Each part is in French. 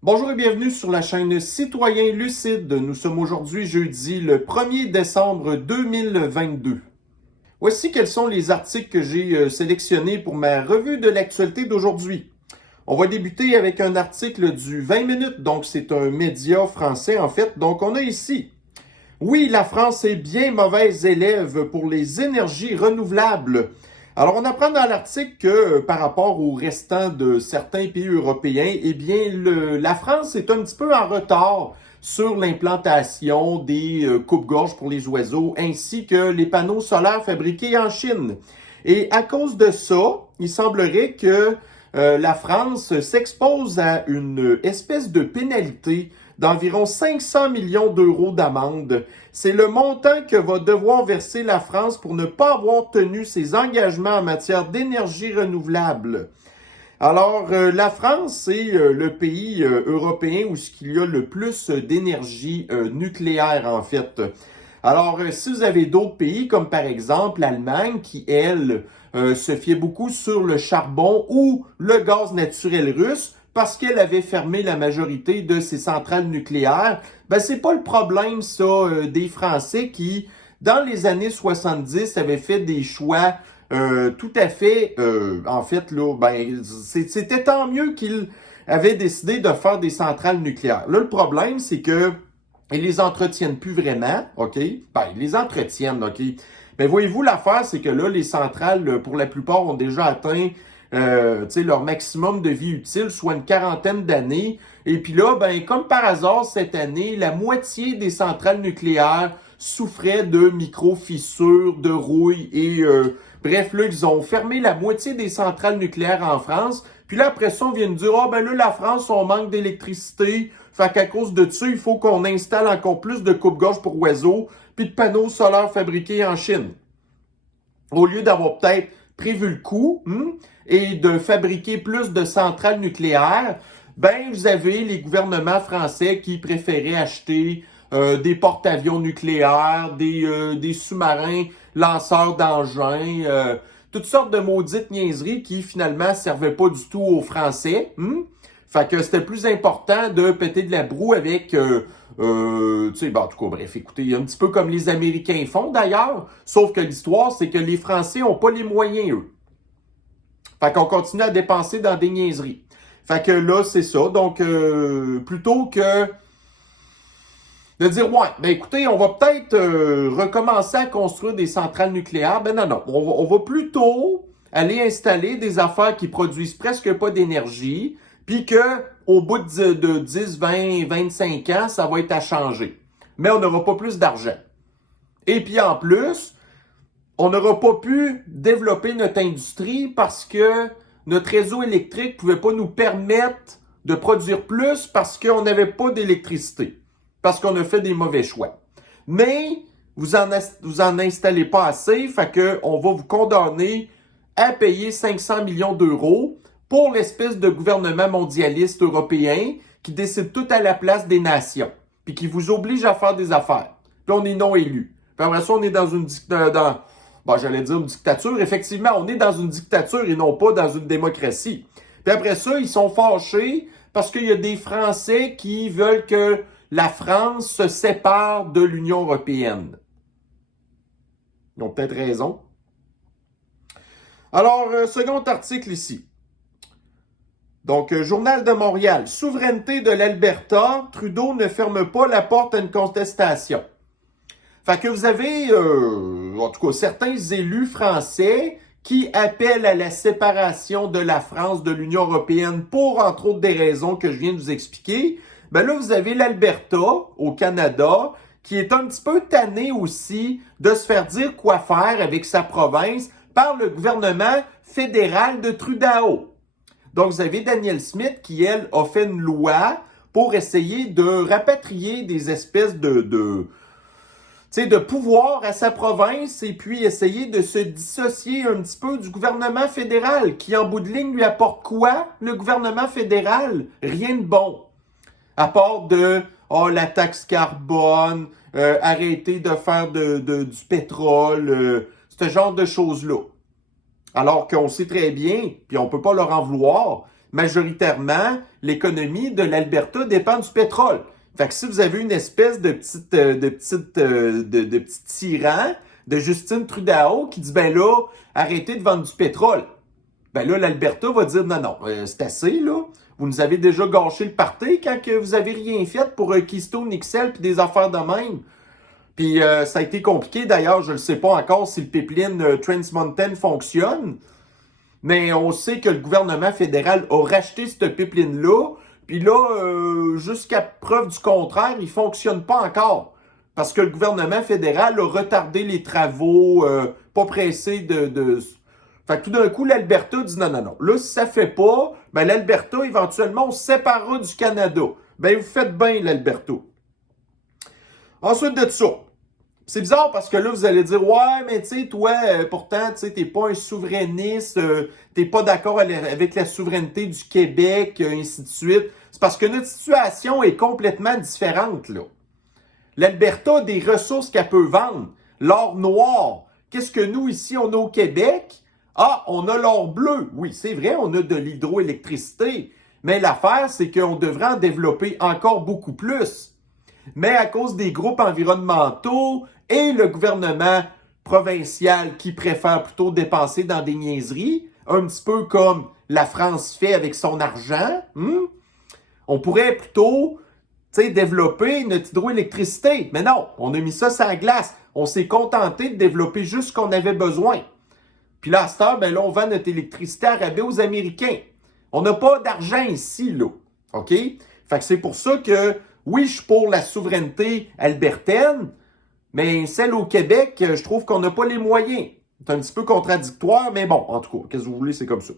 Bonjour et bienvenue sur la chaîne Citoyen Lucide. Nous sommes aujourd'hui jeudi le 1er décembre 2022. Voici quels sont les articles que j'ai sélectionnés pour ma revue de l'actualité d'aujourd'hui. On va débuter avec un article du 20 minutes, donc c'est un média français en fait. Donc on a ici: oui, la France est bien mauvaise élève pour les énergies renouvelables. Alors, on apprend dans l'article que par rapport au restant de certains pays européens, eh bien, la France est un petit peu en retard sur l'implantation des coupe-gorges pour les oiseaux, ainsi que les panneaux solaires fabriqués en Chine. Et à cause de ça, il semblerait que la France s'expose à une espèce de pénalité d'environ 500 millions d'euros d'amende. C'est le montant que va devoir verser la France pour ne pas avoir tenu ses engagements en matière d'énergie renouvelable. Alors, la France, c'est le pays européen où il y a le plus d'énergie nucléaire, en fait. Alors, si vous avez d'autres pays, comme par exemple l'Allemagne, qui, elle, se fiait beaucoup sur le charbon ou le gaz naturel russe, parce qu'elle avait fermé la majorité de ses centrales nucléaires, ben c'est pas le problème, ça, des Français qui, dans les années 70, avaient fait des choix tout à fait, en fait, là, ben, c'était tant mieux qu'ils avaient décidé de faire des centrales nucléaires. Là, le problème, c'est que ils les entretiennent plus vraiment, OK? Ben, ils les entretiennent, OK? Mais voyez-vous, l'affaire, c'est que là, les centrales, pour la plupart, ont déjà atteint leur maximum de vie utile, soit une quarantaine d'années. Et puis là, ben, comme par hasard, cette année, la moitié des centrales nucléaires souffraient de micro-fissures, de rouille et bref, là, ils ont fermé la moitié des centrales nucléaires en France. Puis là, après ça, on vient de dire, ah ben là, la France, on manque d'électricité. Fait qu'à cause de ça, il faut qu'on installe encore plus de coupe-gorge pour oiseaux, puis de panneaux solaires fabriqués en Chine. Au lieu d'avoir peut-être prévu le coup et de fabriquer plus de centrales nucléaires, ben vous avez les gouvernements français qui préféraient acheter des porte-avions nucléaires, des sous-marins lanceurs d'engins, toutes sortes de maudites niaiseries qui finalement servaient pas du tout aux Français. Fait que c'était plus important de péter de la broue avec, tu sais, ben, en tout cas, bref, écoutez, un petit peu comme les Américains font d'ailleurs, sauf que l'histoire, c'est que les Français ont pas les moyens, eux. Fait qu'on continue à dépenser dans des niaiseries. Fait que là, c'est ça. Donc, plutôt que de dire, ouais, ben écoutez, on va peut-être recommencer à construire des centrales nucléaires, ben non. On va plutôt aller installer des affaires qui produisent presque pas d'énergie, puis que au bout de 10, 20, 25 ans, ça va être à changer. Mais on n'aura pas plus d'argent. Et puis en plus, on n'aura pas pu développer notre industrie parce que notre réseau électrique ne pouvait pas nous permettre de produire plus parce qu'on n'avait pas d'électricité, parce qu'on a fait des mauvais choix. Mais vous en installez pas assez, fait qu'on va vous condamner à payer 500 millions d'euros pour l'espèce de gouvernement mondialiste européen qui décide tout à la place des nations, puis qui vous oblige à faire des affaires. Puis on est non élu. Puis après ça, on est dans une j'allais dire une dictature. Effectivement, on est dans une dictature et non pas dans une démocratie. Puis après ça, ils sont fâchés parce qu'il y a des Français qui veulent que la France se sépare de l'Union européenne. Ils ont peut-être raison. Alors, second article ici. Donc, Journal de Montréal. Souveraineté de l'Alberta. Trudeau ne ferme pas la porte à une contestation. Fait que vous avez, en tout cas, certains élus français qui appellent à la séparation de la France de l'Union européenne pour, entre autres, des raisons que je viens de vous expliquer. Ben là, vous avez l'Alberta, au Canada, qui est un petit peu tanné aussi de se faire dire quoi faire avec sa province par le gouvernement fédéral de Trudeau. Donc, vous avez Danielle Smith qui, elle, a fait une loi pour essayer de rapatrier des espèces de pouvoir à sa province et puis essayer de se dissocier un petit peu du gouvernement fédéral qui, en bout de ligne, lui apporte quoi? Le gouvernement fédéral? Rien de bon. À part de la taxe carbone, arrêter de faire du pétrole, ce genre de choses-là. Alors qu'on sait très bien, puis on peut pas leur en vouloir, majoritairement, l'économie de l'Alberta dépend du pétrole. Fait que si vous avez une espèce de petit tyran de Justin Trudeau qui dit, ben là, arrêtez de vendre du pétrole. Ben là, l'Alberta va dire, non, c'est assez, là. Vous nous avez déjà gâché le party quand que vous avez rien fait pour Keystone XL puis des affaires de même. Puis ça a été compliqué, d'ailleurs, je ne sais pas encore si le pipeline Trans Mountain fonctionne, mais on sait que le gouvernement fédéral a racheté ce pipeline-là, puis là, jusqu'à preuve du contraire, il ne fonctionne pas encore. Parce que le gouvernement fédéral a retardé les travaux, pas pressé de... Fait que tout d'un coup, l'Alberta dit non. Là, si ça ne fait pas, ben l'Alberta, éventuellement, on se séparera du Canada. Ben, vous faites bien, l'Alberta. Ensuite de ça, c'est bizarre parce que là, vous allez dire, ouais, mais tu sais, toi, pourtant, tu sais, t'es pas un souverainiste, t'es pas d'accord avec la souveraineté du Québec, ainsi de suite. C'est parce que notre situation est complètement différente, là. L'Alberta a des ressources qu'elle peut vendre. L'or noir. Qu'est-ce que nous, ici, on a au Québec? Ah, on a l'or bleu. Oui, c'est vrai, on a de l'hydroélectricité. Mais l'affaire, c'est qu'on devrait en développer encore beaucoup plus. Mais à cause des groupes environnementaux et le gouvernement provincial qui préfère plutôt dépenser dans des niaiseries, un petit peu comme la France fait avec son argent, on pourrait plutôt développer notre hydroélectricité. Mais non, on a mis ça sur la glace. On s'est contenté de développer juste ce qu'on avait besoin. Puis là, à cette heure, ben là, on vend notre électricité à rabais aux Américains. On n'a pas d'argent ici, là. OK? Fait que c'est pour ça que, oui, je suis pour la souveraineté albertaine, mais celle au Québec, je trouve qu'on n'a pas les moyens. C'est un petit peu contradictoire, mais bon, en tout cas, qu'est-ce que vous voulez, c'est comme ça.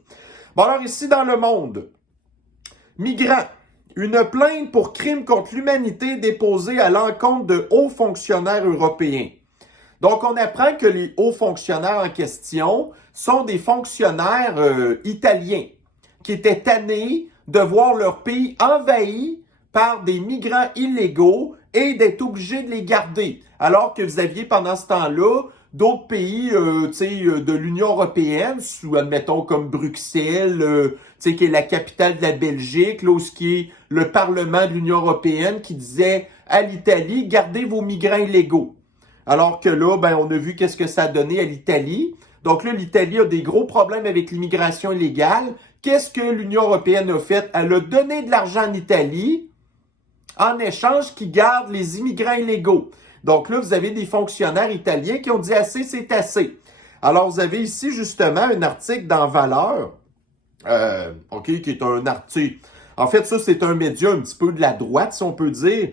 Bon, alors ici, dans le monde, migrants. Une plainte pour crime contre l'humanité déposée à l'encontre de hauts fonctionnaires européens. Donc, on apprend que les hauts fonctionnaires en question sont des fonctionnaires italiens qui étaient tannés de voir leur pays envahi par des migrants illégaux et d'être obligés de les garder. Alors que vous aviez pendant ce temps-là d'autres pays de l'Union européenne, admettons comme Bruxelles, qui est la capitale de la Belgique, là, où ce qui est le Parlement de l'Union européenne qui disait à l'Italie, gardez vos migrants illégaux. Alors que là, ben, on a vu qu'est-ce que ça a donné à l'Italie. Donc là, l'Italie a des gros problèmes avec l'immigration illégale. Qu'est-ce que l'Union européenne a fait? Elle a donné de l'argent en Italie en échange qui garde les immigrants illégaux. Donc là, vous avez des fonctionnaires italiens qui ont dit assez, c'est assez. Alors, vous avez ici justement un article dans Valeurs, qui est un article. En fait, ça, c'est un média un petit peu de la droite, si on peut dire,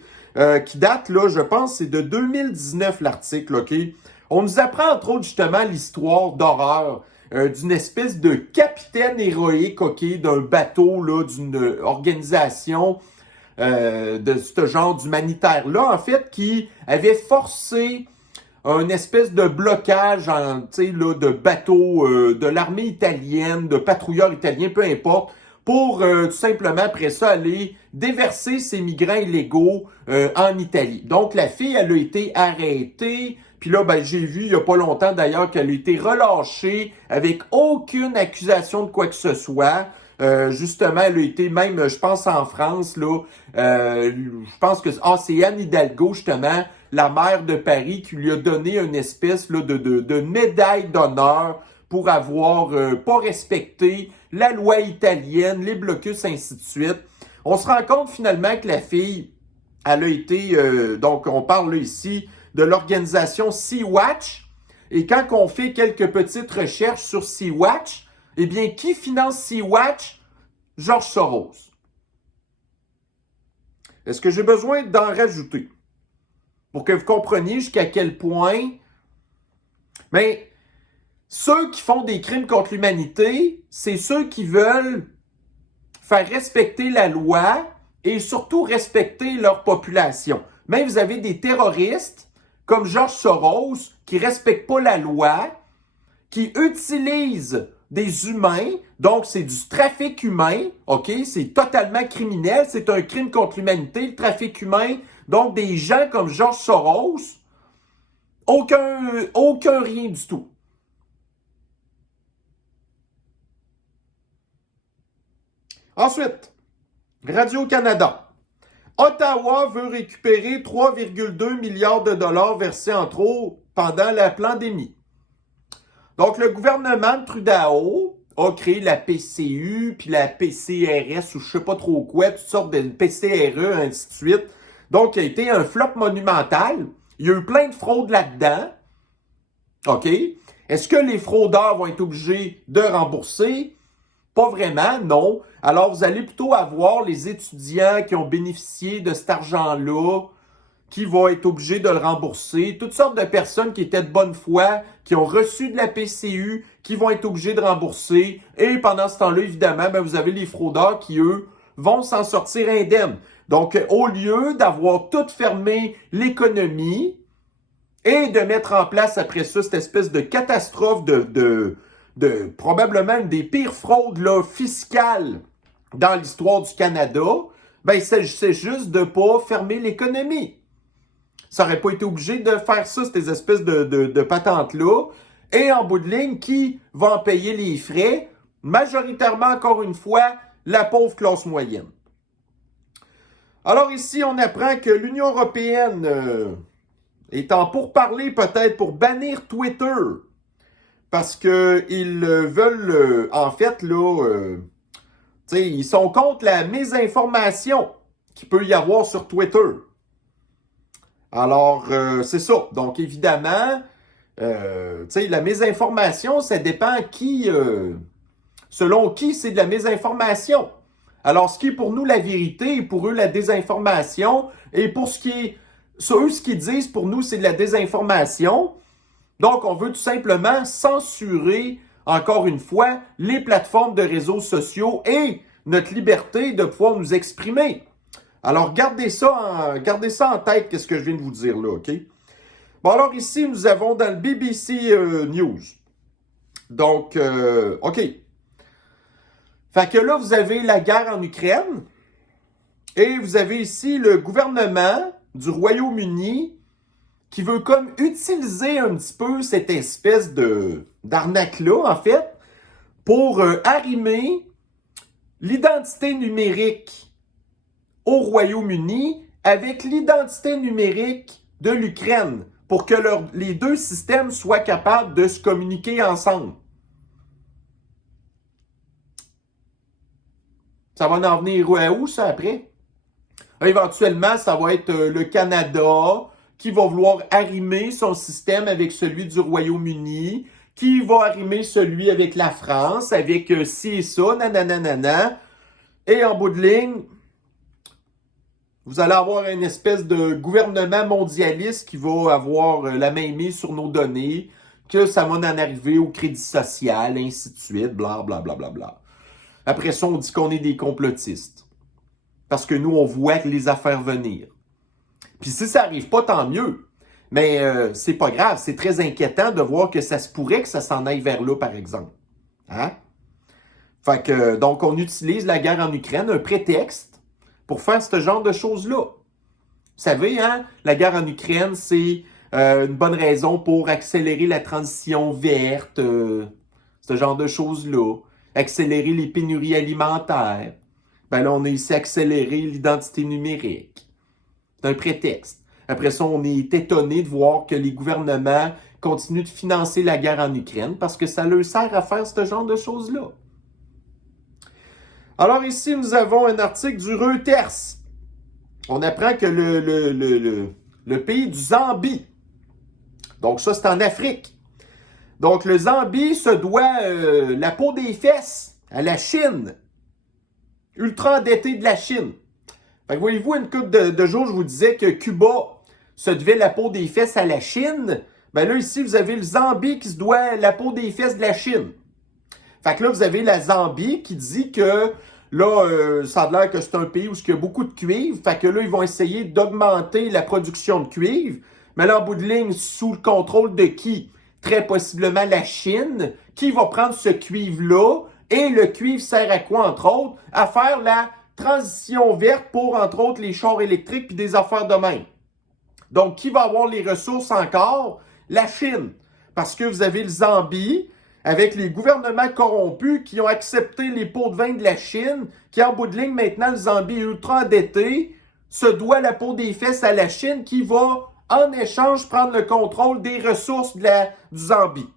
qui date, là, je pense, c'est de 2019, l'article, OK? On nous apprend, entre autres, justement, l'histoire d'horreur d'une espèce de capitaine héroïque, OK, d'un bateau, là, d'une organisation de ce genre d'humanitaire-là, en fait, qui avait forcé un espèce de blocage de bateaux de l'armée italienne, de patrouilleurs italiens, peu importe, pour tout simplement, après ça, aller déverser ces migrants illégaux en Italie. Donc, la fille, elle a été arrêtée. Puis là, ben, j'ai vu il n'y a pas longtemps d'ailleurs qu'elle a été relâchée avec aucune accusation de quoi que ce soit. Justement, elle a été même, je pense, en France, là, je pense que c'est Anne Hidalgo, justement, la maire de Paris, qui lui a donné une espèce là, de médaille d'honneur pour avoir pas respecté la loi italienne, les blocus, ainsi de suite. On se rend compte finalement que la fille, elle a été, donc on parle là, ici de l'organisation Sea-Watch, et quand on fait quelques petites recherches sur Sea-Watch, eh bien, qui finance Sea-Watch? George Soros. Est-ce que j'ai besoin d'en rajouter? Pour que vous compreniez jusqu'à quel point... Mais ceux qui font des crimes contre l'humanité, c'est ceux qui veulent faire respecter la loi et surtout respecter leur population. Mais vous avez des terroristes comme George Soros qui ne respectent pas la loi, qui utilisent des humains, donc c'est du trafic humain, OK? C'est totalement criminel, c'est un crime contre l'humanité, le trafic humain. Donc des gens comme George Soros, aucun rien du tout. Ensuite, Radio-Canada. Ottawa veut récupérer 3,2 milliards de dollars versés en trop pendant la pandémie. Donc, le gouvernement de Trudeau a créé la PCU, puis la PCRS, ou je sais pas trop quoi, toutes sortes de PCRE, ainsi de suite. Donc, il a été un flop monumental. Il y a eu plein de fraudes là-dedans. OK? Est-ce que les fraudeurs vont être obligés de rembourser? Pas vraiment, non. Alors, vous allez plutôt avoir les étudiants qui ont bénéficié de cet argent-là, qui vont être obligés de le rembourser. Toutes sortes de personnes qui étaient de bonne foi, qui ont reçu de la PCU, qui vont être obligés de rembourser. Et pendant ce temps-là, évidemment, vous avez les fraudeurs qui, eux, vont s'en sortir indemnes. Donc, au lieu d'avoir tout fermé l'économie et de mettre en place après ça cette espèce de catastrophe de probablement une des pires fraudes là, fiscales dans l'histoire du Canada, il s'agissait juste de ne pas fermer l'économie. Ça n'aurait pas été obligé de faire ça, ces espèces de patentes-là. Et en bout de ligne, qui va en payer les frais? Majoritairement, encore une fois, la pauvre classe moyenne. Alors ici, on apprend que l'Union européenne est en pourparlers peut-être pour bannir Twitter. Parce qu'ils veulent, en fait, là, ils sont contre la mésinformation qu'il peut y avoir sur Twitter. Alors, c'est ça. Donc, évidemment, la mésinformation, ça dépend selon qui c'est de la mésinformation. Alors, ce qui est pour nous la vérité et pour eux la désinformation, et pour ce qu'ils disent pour nous, c'est de la désinformation. Donc, on veut tout simplement censurer, encore une fois, les plateformes de réseaux sociaux et notre liberté de pouvoir nous exprimer. Alors, gardez ça en tête, qu'est-ce que je viens de vous dire là, OK? Bon, alors ici, nous avons dans le BBC News. Donc, OK. Fait que là, vous avez la guerre en Ukraine et vous avez ici le gouvernement du Royaume-Uni qui veut comme utiliser un petit peu cette espèce d'arnaque-là, en fait, pour arrimer l'identité numérique au Royaume-Uni avec l'identité numérique de l'Ukraine pour que les deux systèmes soient capables de se communiquer ensemble. Ça va en venir à où, ça, après? Éventuellement, ça va être le Canada qui va vouloir arrimer son système avec celui du Royaume-Uni, qui va arrimer celui avec la France, avec ci et ça, nanana. Et en bout de ligne, vous allez avoir une espèce de gouvernement mondialiste qui va avoir la main mise sur nos données, que ça va en arriver au crédit social, ainsi de suite, blablabla. Après ça, on dit qu'on est des complotistes. Parce que nous, on voit les affaires venir. Puis si ça n'arrive pas, tant mieux. Mais c'est pas grave, c'est très inquiétant de voir que ça se pourrait que ça s'en aille vers là, par exemple. Hein? Fait que, donc, on utilise la guerre en Ukraine, un prétexte, pour faire ce genre de choses-là. Vous savez, hein, la guerre en Ukraine, c'est une bonne raison pour accélérer la transition verte, ce genre de choses-là. Accélérer les pénuries alimentaires. Ben là, on a ici accéléré l'identité numérique. C'est un prétexte. Après ça, on est étonné de voir que les gouvernements continuent de financer la guerre en Ukraine parce que ça leur sert à faire ce genre de choses-là. Alors ici, nous avons un article du Reuters. On apprend que le pays du Zambie, donc ça, c'est en Afrique. Donc, le Zambie se doit la peau des fesses à la Chine. Ultra endetté de la Chine. Fait que voyez-vous, une couple de jours, je vous disais que Cuba se devait la peau des fesses à la Chine. Ben là, ici, vous avez le Zambie qui se doit la peau des fesses de la Chine. Fait que là, vous avez la Zambie qui dit que là, ça a l'air que c'est un pays où il y a beaucoup de cuivre. Fait que là, ils vont essayer d'augmenter la production de cuivre. Mais là, en bout de ligne, sous le contrôle de qui? Très possiblement la Chine, qui va prendre ce cuivre-là. Et le cuivre sert à quoi, entre autres? À faire la transition verte pour, entre autres, les chars électriques puis des affaires de même. Donc, qui va avoir les ressources encore? La Chine. Parce que vous avez le Zambie, avec les gouvernements corrompus qui ont accepté les pots de vin de la Chine, qui en bout de ligne, maintenant, le Zambie est ultra endetté, se doit la peau des fesses à la Chine qui va, en échange, prendre le contrôle des ressources du Zambie.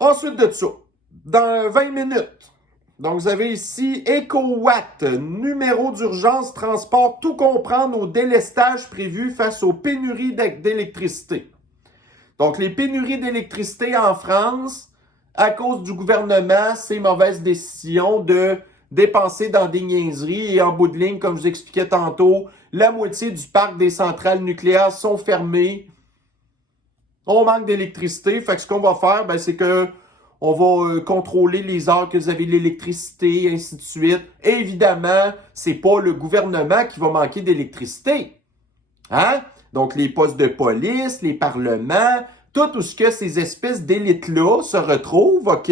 Ensuite de ça, dans 20 minutes, donc vous avez ici EcoWatt, numéro d'urgence, transport, tout comprendre au délestage prévu face aux pénuries d'électricité. Donc les pénuries d'électricité en France, à cause du gouvernement, c'est mauvaise décision de dépenser dans des niaiseries et en bout de ligne, comme je vous expliquais tantôt, la moitié du parc des centrales nucléaires sont fermées. On manque d'électricité, fait que ce qu'on va faire, ben, c'est que on va contrôler les heures que vous avez l'électricité, et ainsi de suite. Et évidemment, c'est pas le gouvernement qui va manquer d'électricité. Hein? Donc, les postes de police, les parlements, tout ce que ces espèces d'élites-là se retrouvent, OK?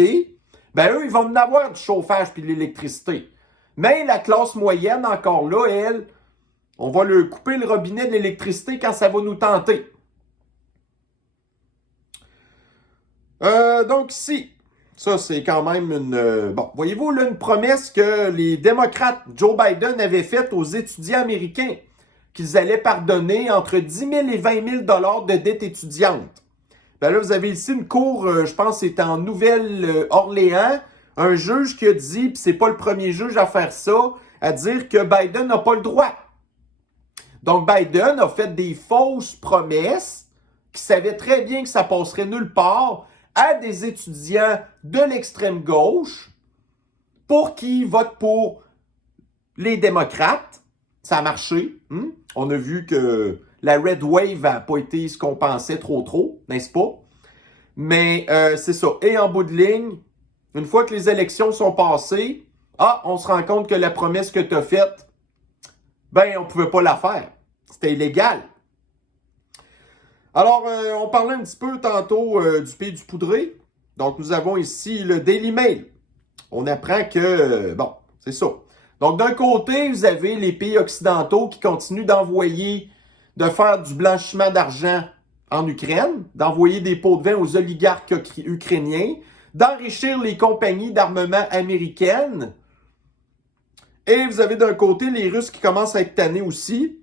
Ben, eux, ils vont en avoir du chauffage puis de l'électricité. Mais la classe moyenne, encore là, elle, on va leur couper le robinet de l'électricité quand ça va nous tenter. Donc ici, ça c'est quand même une... bon, voyez-vous là une promesse que les démocrates, Joe Biden, avait faite aux étudiants américains, qu'ils allaient pardonner entre 10 000 et 20 000 $ de dette étudiante. Ben là, vous avez ici une cour, je pense que c'est en Nouvelle-Orléans, un juge qui a dit, puis c'est pas le premier juge à faire ça, à dire que Biden n'a pas le droit. Donc Biden a fait des fausses promesses, qui savait très bien que ça passerait nulle part, à des étudiants de l'extrême gauche pour qu'ils votent pour les démocrates. Ça a marché. On a vu que la Red Wave n'a pas été ce qu'on pensait trop, n'est-ce pas? Mais c'est ça. Et en bout de ligne, une fois que les élections sont passées, on se rend compte que la promesse que tu as faite, ben, on ne pouvait pas la faire. C'était illégal. Alors, on parlait un petit peu tantôt du pays du poudré. Donc, nous avons ici le Daily Mail. On apprend que, bon, c'est ça. Donc, d'un côté, vous avez les pays occidentaux qui continuent de faire du blanchiment d'argent en Ukraine, d'envoyer des pots de vin aux oligarques ukrainiens, d'enrichir les compagnies d'armement américaines. Et vous avez d'un côté les Russes qui commencent à être tannés aussi,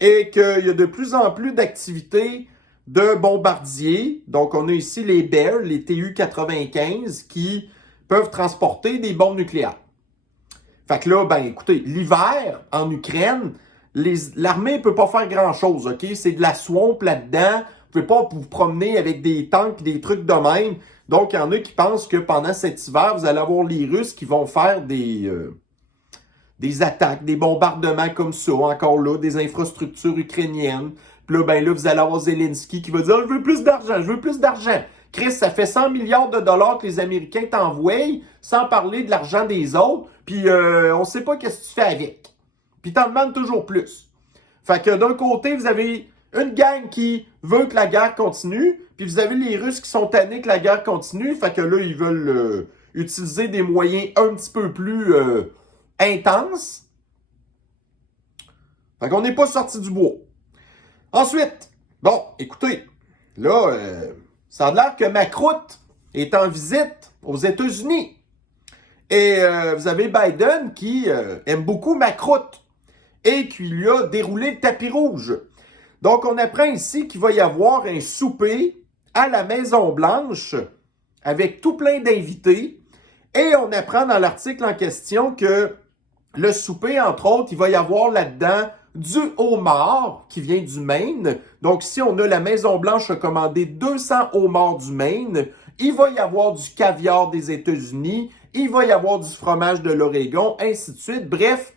et qu'il y a de plus en plus d'activités de bombardiers. Donc, on a ici les Bear, les Tu-95, qui peuvent transporter des bombes nucléaires. Fait que là, ben écoutez, l'hiver, en Ukraine, l'armée ne peut pas faire grand-chose, OK? C'est de la swamp là-dedans. Vous ne pouvez pas vous promener avec des tanks, des trucs de même. Donc, il y en a qui pensent que pendant cet hiver, vous allez avoir les Russes qui vont faire des attaques, des bombardements comme ça, encore là, des infrastructures ukrainiennes. Puis là, ben là, vous allez avoir Zelensky qui va dire « Je veux plus d'argent, je veux plus d'argent ». Chris, ça fait 100 milliards de dollars que les Américains t'envoient, sans parler de l'argent des autres, puis on sait pas qu'est-ce que tu fais avec. Puis t'en demandes toujours plus. Fait que d'un côté, vous avez une gang qui veut que la guerre continue, puis vous avez les Russes qui sont tannés que la guerre continue, fait que là, ils veulent utiliser des moyens un petit peu plus intenses. Fait qu'on n'est pas sorti du bois. Ensuite, bon, écoutez, là, ça a l'air que Macroute est en visite aux États-Unis. Et vous avez Biden qui aime beaucoup Macroute et qui lui a déroulé le tapis rouge. Donc, on apprend ici qu'il va y avoir un souper à la Maison-Blanche avec tout plein d'invités. Et on apprend dans l'article en question que le souper, entre autres, il va y avoir là-dedans du homard qui vient du Maine. Donc, si on a la Maison-Blanche a commandé 200 homards du Maine, il va y avoir du caviar des États-Unis, il va y avoir du fromage de l'Oregon, ainsi de suite. Bref,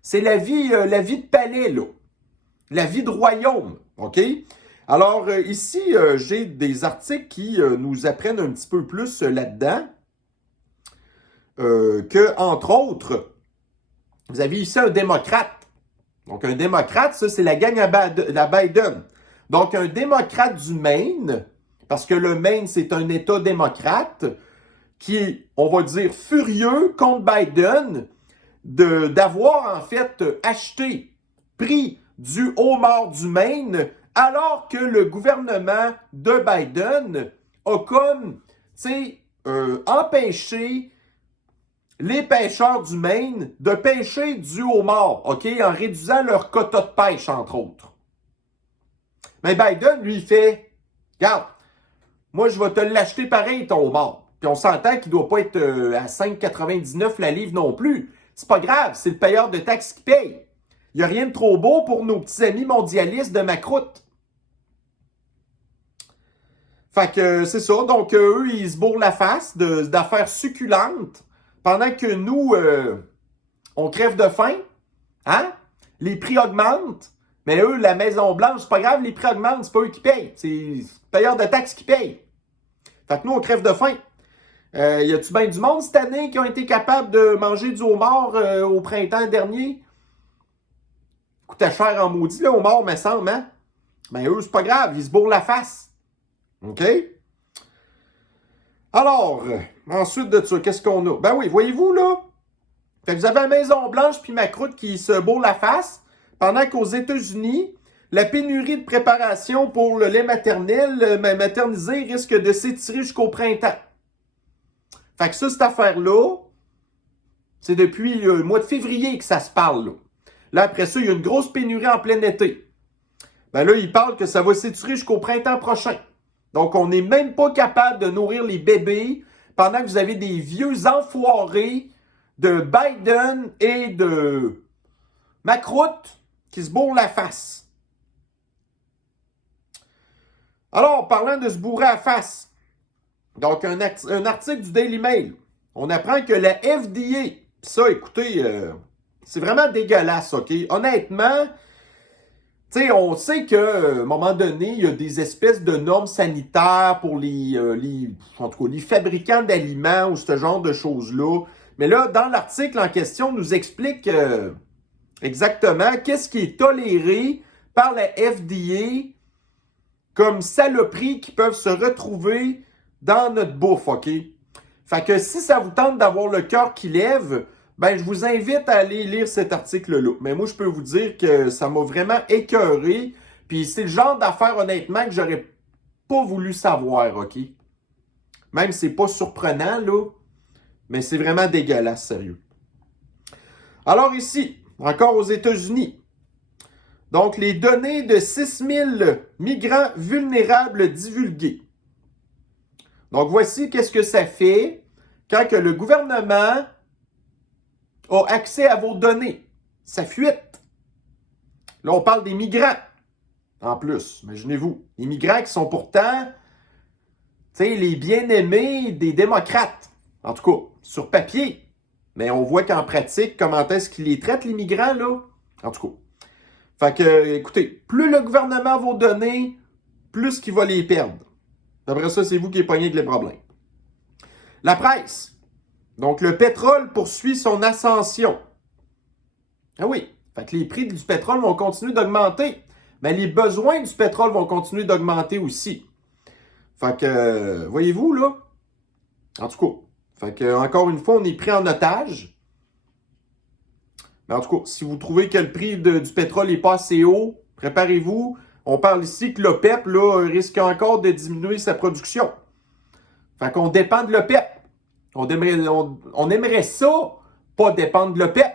c'est la vie de palais, là. La vie de royaume, OK? Alors, ici, j'ai des articles qui nous apprennent un petit peu plus là-dedans. Que, entre autres, vous avez ici un démocrate. Donc, un démocrate, ça, c'est la gang à Biden. Donc, un démocrate du Maine, parce que le Maine, c'est un État démocrate, qui est, on va dire, furieux contre Biden d'avoir, en fait, pris du homard du Maine alors que le gouvernement de Biden a comme, empêché les pêcheurs du Maine de pêcher du homard, OK, en réduisant leur quota de pêche, entre autres. Mais Biden, lui, fait, regarde, moi, je vais te l'acheter pareil, ton homard. Puis on s'entend qu'il ne doit pas être à 5,99 la livre non plus. C'est pas grave, c'est le payeur de taxes qui paye. Il n'y a rien de trop beau pour nos petits amis mondialistes de Macroute. Fait que c'est ça. Donc, eux, ils se bourrent la face d'affaires succulentes pendant que nous, on crève de faim. Hein? Les prix augmentent. Mais eux, la Maison-Blanche, c'est pas grave, les prix augmentent, c'est pas eux qui payent. C'est le payeur de taxes qui paye. Fait que nous, on crève de faim. Y a-tu bien du monde cette année qui ont été capables de manger du homard au printemps dernier? Coûtait cher en maudit, le homard, me semble, hein? Ben eux, c'est pas grave, ils se bourrent la face. OK? Alors, ensuite de ça, qu'est-ce qu'on a? Ben oui, voyez-vous, là? Fait que vous avez la Maison-Blanche puis Macroute qui se bourre la face, pendant qu'aux États-Unis, la pénurie de préparation pour le lait maternel, maternisé, risque de s'étirer jusqu'au printemps. Fait que ça, cette affaire-là, c'est depuis le mois de février que ça se parle, là. Là, après ça, il y a une grosse pénurie en plein été. Ben là, ils parlent que ça va s'étirer jusqu'au printemps prochain. Donc, on n'est même pas capable de nourrir les bébés pendant que vous avez des vieux enfoirés de Biden et de Macroute qui se bourrent la face. Alors, parlant de se bourrer la face, donc un article du Daily Mail, on apprend que la FDA, ça, écoutez, c'est vraiment dégueulasse, OK? Honnêtement, tu sais, on sait qu'à un moment donné, il y a des espèces de normes sanitaires pour en tout cas, les fabricants d'aliments ou ce genre de choses-là. Mais là, dans l'article en question, on nous explique exactement qu'est-ce qui est toléré par la FDA comme saloperies qui peuvent se retrouver dans notre bouffe, OK? Fait que si ça vous tente d'avoir le cœur qui lève, ben je vous invite à aller lire cet article-là. Mais moi, je peux vous dire que ça m'a vraiment écœuré. Puis c'est le genre d'affaire, honnêtement, que j'aurais pas voulu savoir, OK? Même si c'est pas surprenant, là. Mais c'est vraiment dégueulasse, sérieux. Alors ici, encore aux États-Unis. Donc, les données de 6000 migrants vulnérables divulguées. Donc, voici qu'est-ce que ça fait quand que le gouvernement a accès à vos données. Ça fuite. Là, on parle des migrants. En plus, imaginez-vous. Les migrants qui sont pourtant, tu sais, les bien-aimés des démocrates. En tout cas, sur papier. Mais on voit qu'en pratique, comment est-ce qu'ils les traitent, les migrants, là? En tout cas. Fait que, écoutez, plus le gouvernement va vous donner, plus qu'il va les perdre. Après ça, c'est vous qui pognez les problèmes. La presse. Donc, le pétrole poursuit son ascension. Ah oui, fait que les prix du pétrole vont continuer d'augmenter. Mais les besoins du pétrole vont continuer d'augmenter aussi. Fait que, voyez-vous, là? En tout cas, fait que, encore une fois, on est pris en otage. Mais en tout cas, si vous trouvez que le prix du pétrole n'est pas assez haut, préparez-vous. On parle ici que l'OPEP là, risque encore de diminuer sa production. Fait qu'on dépend de l'OPEP. On aimerait ça, pas dépendre de l'OPEP.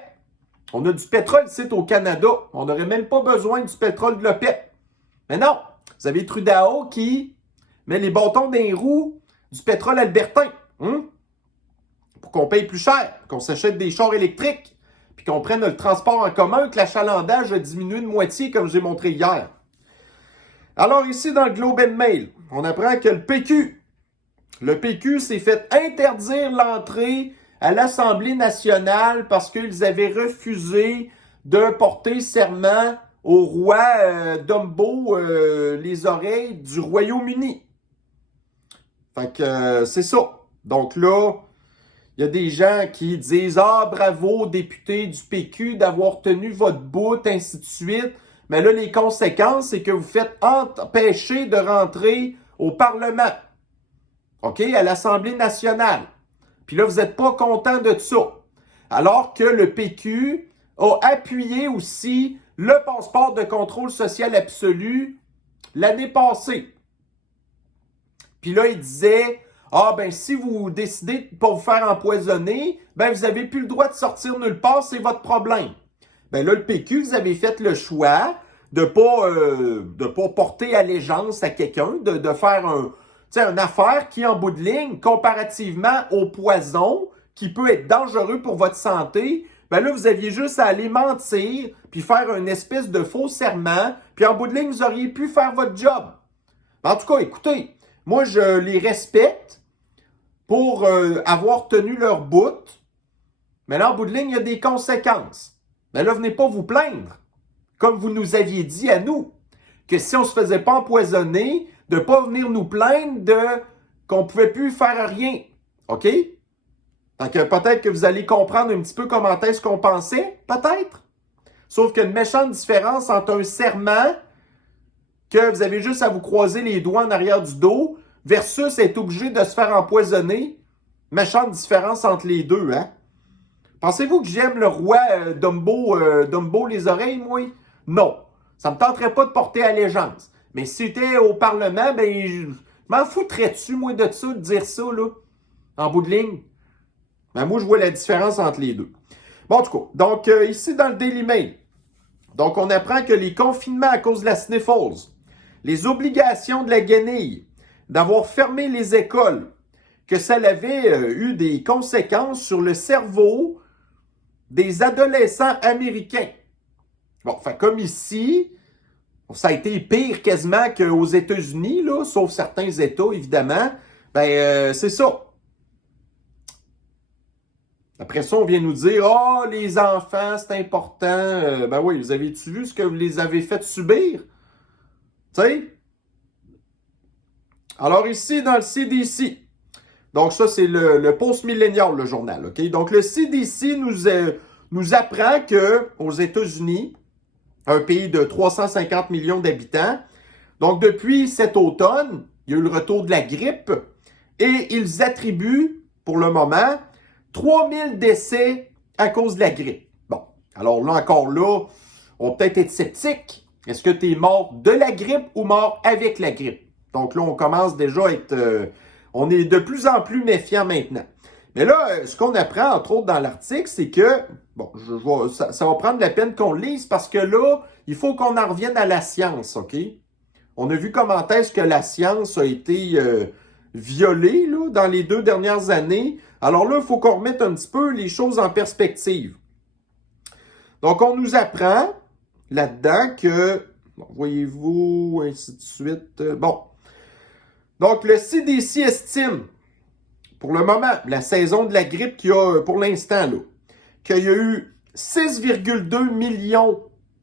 On a du pétrole ici au Canada. On n'aurait même pas besoin du pétrole de l'OPEP. Mais non, vous avez Trudeau qui met les bâtons dans les roues du pétrole albertain. Pour qu'on paye plus cher, qu'on s'achète des chars électriques, puis qu'on prenne le transport en commun, que l'achalandage a diminué de moitié, comme j'ai montré hier. Alors ici, dans le Globe and Mail, on apprend que le PQ s'est fait interdire l'entrée à l'Assemblée nationale parce qu'ils avaient refusé de porter serment au roi Dumbo les oreilles du Royaume-Uni. Fait que c'est ça. Donc là, il y a des gens qui disent « Ah, bravo, député du PQ, d'avoir tenu votre bout, ainsi de suite. » Mais là, les conséquences, c'est que vous faites empêcher de rentrer au Parlement. OK? À l'Assemblée nationale. Puis là, vous n'êtes pas content de ça. Alors que le PQ a appuyé aussi le passeport de contrôle social absolu l'année passée. Puis là, il disait, ah ben si vous décidez de ne pas vous faire empoisonner, ben vous n'avez plus le droit de sortir nulle part, c'est votre problème. Ben là, le PQ, vous avez fait le choix de pas porter allégeance à quelqu'un, de faire une affaire qui, en bout de ligne, comparativement au poison, qui peut être dangereux pour votre santé, ben là, vous aviez juste à aller mentir, puis faire une espèce de faux serment, puis en bout de ligne, vous auriez pu faire votre job. En tout cas, écoutez, moi, je les respecte pour avoir tenu leur bout, mais là, en bout de ligne, il y a des conséquences. Mais là, venez pas vous plaindre, comme vous nous aviez dit à nous, que si on ne se faisait pas empoisonner, de ne pas venir nous plaindre qu'on ne pouvait plus faire rien. OK? Donc, peut-être que vous allez comprendre un petit peu comment est-ce qu'on pensait, peut-être. Sauf qu'il y a une méchante différence entre un serment que vous avez juste à vous croiser les doigts en arrière du dos versus être obligé de se faire empoisonner. Méchante différence entre les deux, hein? Pensez-vous que j'aime le roi Dumbo les oreilles, moi? Non. Ça ne me tenterait pas de porter allégeance. Mais si c'était au Parlement, ben, je m'en foutrais-tu, moi, de ça, de dire ça, là? En bout de ligne? Ben, moi, je vois la différence entre les deux. Bon, en tout cas, donc, ici, dans le Daily Mail, donc, on apprend que les confinements à cause de la sniffles, les obligations de la guenille, d'avoir fermé les écoles, que ça avait eu des conséquences sur le cerveau des adolescents américains. Bon, fait comme ici, ça a été pire quasiment qu'aux États-Unis, là, sauf certains États, évidemment. Ben, c'est ça. Après ça, on vient nous dire, oh, les enfants, c'est important. Ben oui, vous avez-tu vu ce que vous les avez fait subir? Tu sais? Alors ici, dans le CDC, donc ça, c'est le Post-Millennial, le journal, OK? Donc le CDC nous apprend qu'aux États-Unis, un pays de 350 millions d'habitants, donc depuis cet automne, il y a eu le retour de la grippe et ils attribuent, pour le moment, 3000 décès à cause de la grippe. Bon, alors là, encore là, on va peut-être être sceptique. Est-ce que tu es mort de la grippe ou mort avec la grippe? Donc là, on commence déjà à être... on est de plus en plus méfiant maintenant. Mais là, ce qu'on apprend, entre autres, dans l'article, c'est que... Bon, ça va prendre la peine qu'on le lise parce que là, il faut qu'on en revienne à la science, OK? On a vu comment est-ce que la science a été violée là, dans les 2 dernières années. Alors là, il faut qu'on remette un petit peu les choses en perspective. Donc, on nous apprend là-dedans que... Bon, voyez-vous, ainsi de suite. Bon. Donc, le CDC estime, pour le moment, la saison de la grippe qu'il y a pour l'instant, là, qu'il y a eu 6,2 millions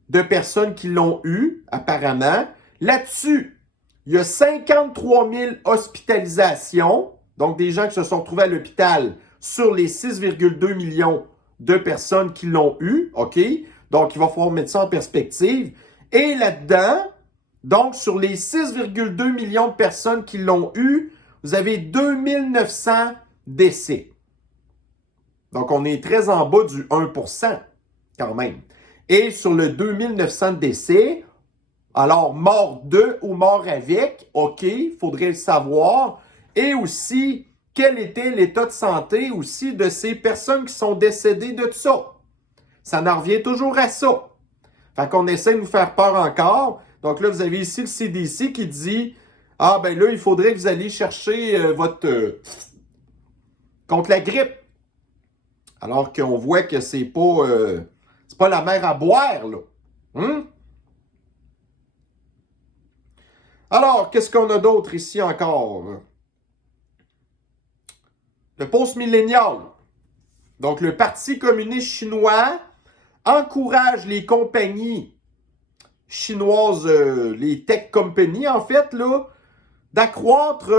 de personnes qui l'ont eu, apparemment. Là-dessus, il y a 53 000 hospitalisations, donc des gens qui se sont retrouvés à l'hôpital sur les 6,2 millions de personnes qui l'ont eu, OK? Donc, il va falloir mettre ça en perspective. Et là-dedans, donc, sur les 6,2 millions de personnes qui l'ont eu, vous avez 2900 décès. Donc, on est très en bas du 1% quand même. Et sur le 2900 décès, alors mort de ou mort avec, OK, il faudrait le savoir. Et aussi, quel était l'état de santé aussi de ces personnes qui sont décédées de ça. Ça en revient toujours à ça. Fait qu'on essaie de nous faire peur encore. Donc là, vous avez ici le CDC qui dit, ah ben là, il faudrait que vous alliez chercher votre... contre la grippe. Alors qu'on voit que c'est pas la mer à boire, là. Alors, qu'est-ce qu'on a d'autre ici encore? Le post-millénial. Donc, le Parti communiste chinois encourage les compagnies chinoises, les tech companies, en fait, là, d'accroître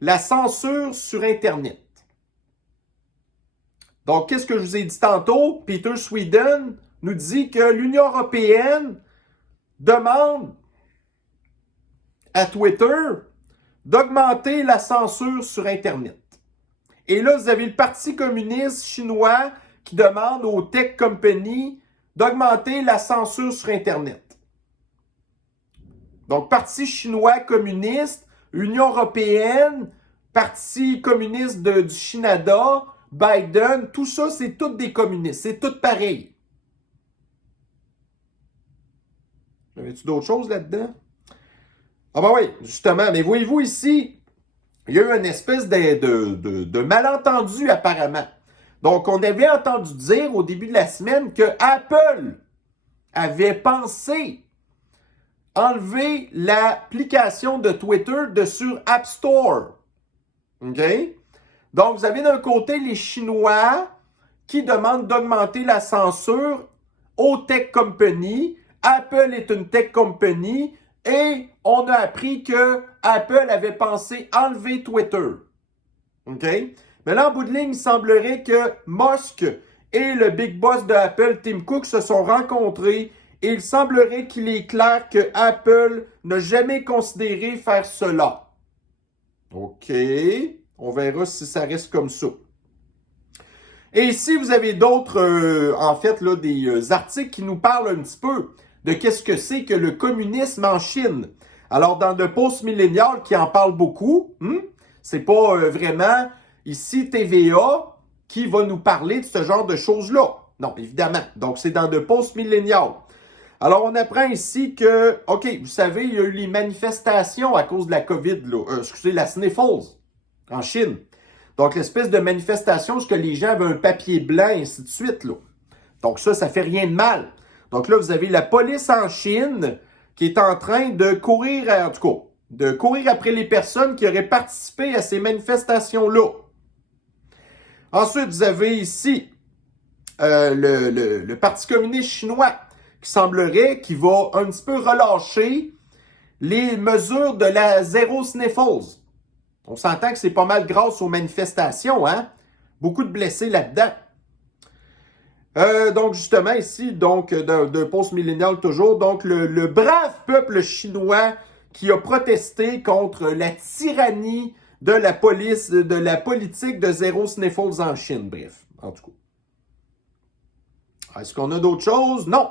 la censure sur Internet. Donc, qu'est-ce que je vous ai dit tantôt? Peter Sweden nous dit que l'Union européenne demande à Twitter d'augmenter la censure sur Internet. Et là, vous avez le Parti communiste chinois qui demande aux tech companies d'augmenter la censure sur Internet. Donc, Parti chinois communiste, Union européenne, Parti communiste du Canada, Biden, tout ça, c'est tous des communistes. C'est tout pareil. Y avait-tu d'autres choses là-dedans? Ah ben oui, justement. Mais voyez-vous ici, il y a eu une espèce de malentendu apparemment. Donc, on avait entendu dire au début de la semaine que Apple avait pensé enlever l'application de Twitter sur App Store. OK? Donc, vous avez d'un côté les Chinois qui demandent d'augmenter la censure aux tech companies. Apple est une tech company et on a appris que Apple avait pensé enlever Twitter. OK? Mais là, en bout de ligne, il semblerait que Musk et le big boss de Apple, Tim Cook, se sont rencontrés et il semblerait qu'il est clair que Apple n'a jamais considéré faire cela. OK. On verra si ça reste comme ça. Et ici, vous avez d'autres, en fait, là, des articles qui nous parlent un petit peu de qu'est-ce que c'est que le communisme en Chine. Alors, dans le Post Millennial qui en parle beaucoup, c'est pas vraiment ici TVA qui va nous parler de ce genre de choses-là. Non, évidemment. Donc, c'est dans le Post Millennial. Alors, on apprend ici que, OK, vous savez, il y a eu les manifestations à cause de la COVID, là, la sniffles en Chine. Donc, l'espèce de manifestation où les gens avaient un papier blanc et ainsi de suite, là. Donc, ça fait rien de mal. Donc là, vous avez la police en Chine qui est en train de courir, en tout cas, de courir après les personnes qui auraient participé à ces manifestations-là. Ensuite, vous avez ici le Parti communiste chinois qui semblerait qu'il va un petit peu relâcher les mesures de la zéro sniffles. On s'entend que c'est pas mal grâce aux manifestations, hein? Beaucoup de blessés là-dedans. Donc, justement, ici, donc, d'un Post Millennial toujours, donc, le brave peuple chinois qui a protesté contre la tyrannie de la police, de la politique de zéro sniffles en Chine. Bref, en tout cas. Est-ce qu'on a d'autres choses? Non.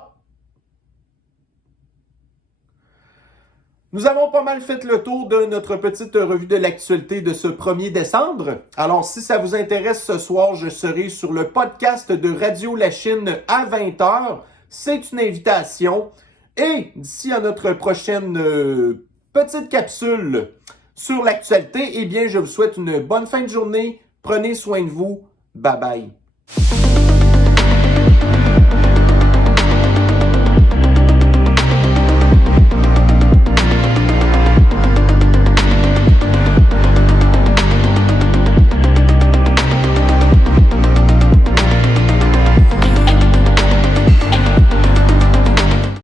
Nous avons pas mal fait le tour de notre petite revue de l'actualité de ce 1er décembre. Alors, si ça vous intéresse ce soir, je serai sur le podcast de Radio La Chine à 20h. C'est une invitation. Et d'ici à notre prochaine petite capsule sur l'actualité, eh bien, je vous souhaite une bonne fin de journée. Prenez soin de vous. Bye bye.